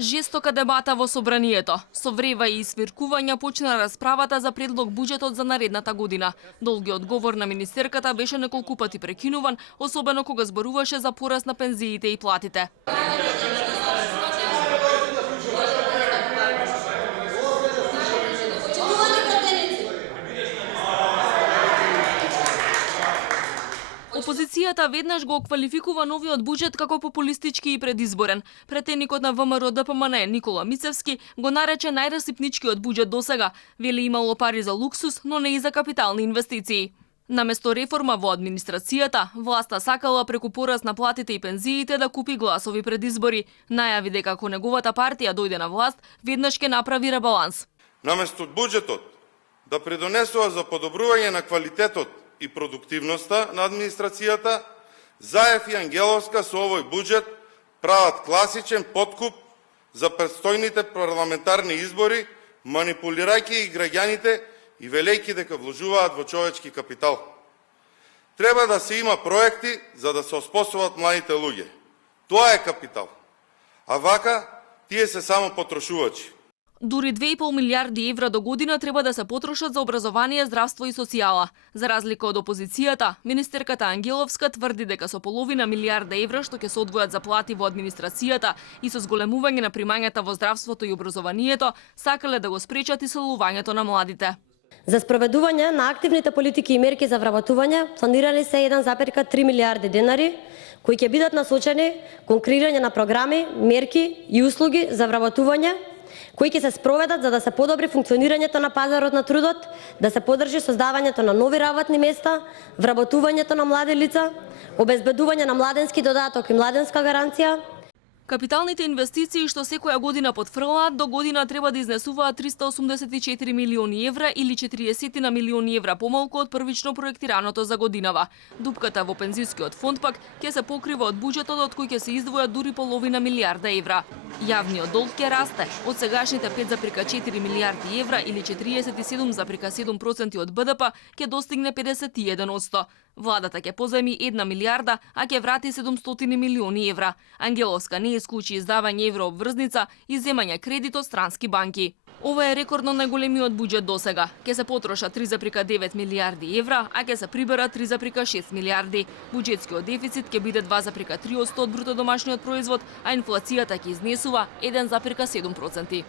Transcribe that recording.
Жестока дебата во собранието. Со врева и свиркувања почна расправата за предлог буџетот за наредната година. Долгиот говор на министерката беше неколку пати прекинуван, особено кога зборуваше за пораст на пензиите и платите. Опозицијата веднаш го квалификува новиот буџет како популистички и предизборен. Претеникот на ВМРО ДПМН Никола Мицевски го нарече најрасипничкиот буџет досега. Вели имало пари за луксус, но не и за капитални инвестиции. Наместо реформа во администрацијата, власта сакала преку пораст на платите и пензиите да купи гласови пред избори. Најави дека ако неговата партија дојде на власт, веднаш ќе направи ребаланс. Наместо буџетот да придонесува за подобрување на квалитетот и продуктивноста на администрацијата, Заев и Ангеловска со овој буџет прават класичен подкуп за предстојните парламентарни избори, манипулирајќи и граѓаните и велејќи дека вложуваат во човечки капитал. Треба да се има проекти за да се оспособат младите луѓе. Тоа е капитал. А вака, тие се само потрошувачи. Дури 2,5 милиарди евра до година треба да се потрошат за образование, здравство и социјала. За разлика од опозицијата, министерката Ангеловска тврди дека со половина милиарда евра што ќе се одвојат за плати во администрацијата и со зголемување на примањата во здравството и образованието, сакале да го спречат иселувањето на младите. За спроведување на активните политики и мерки за вработување планирани се 1,3 милиарди денари, кои ќе бидат насочени кон креирање на програми, мерки и услуги за вработување, кои ќе се спроведат за да се подобри функционирањето на пазарот на трудот, да се поддржи создавањето на нови работни места, вработувањето на млади лица, обезбедување на младенски додаток и младенска гаранција. Капиталните инвестиции што секоја година потфрлаат до година треба да изнесуваат 384 милиони евра или 40 на милиони евра помалку од првично проектираното за годинава. Дупката во пензискиот фонд пак ќе се покрива од буџетот од кој ќе се издвојат дури половина милиарда евра. Јавниот долг ќе расте од сегашните 5,4 милиарди евра или 47,7% од БДП ќе достигне 51%. Владата ќе позајми 1 милиарда, а ќе врати 700 милиони евра. Ангеловска не исклучи издавање еврообврзница и земање кредит од странски банки. Ова е рекордно најголемиот буџет досега. Ќе се потрошат 3,9 милиарди евра, а ќе се приберат 3,6 милиарди. Буџетскиот дефицит ќе биде 2,3% од бруто домашниот производ, а инфлацијата ќе изнесува 1,7%.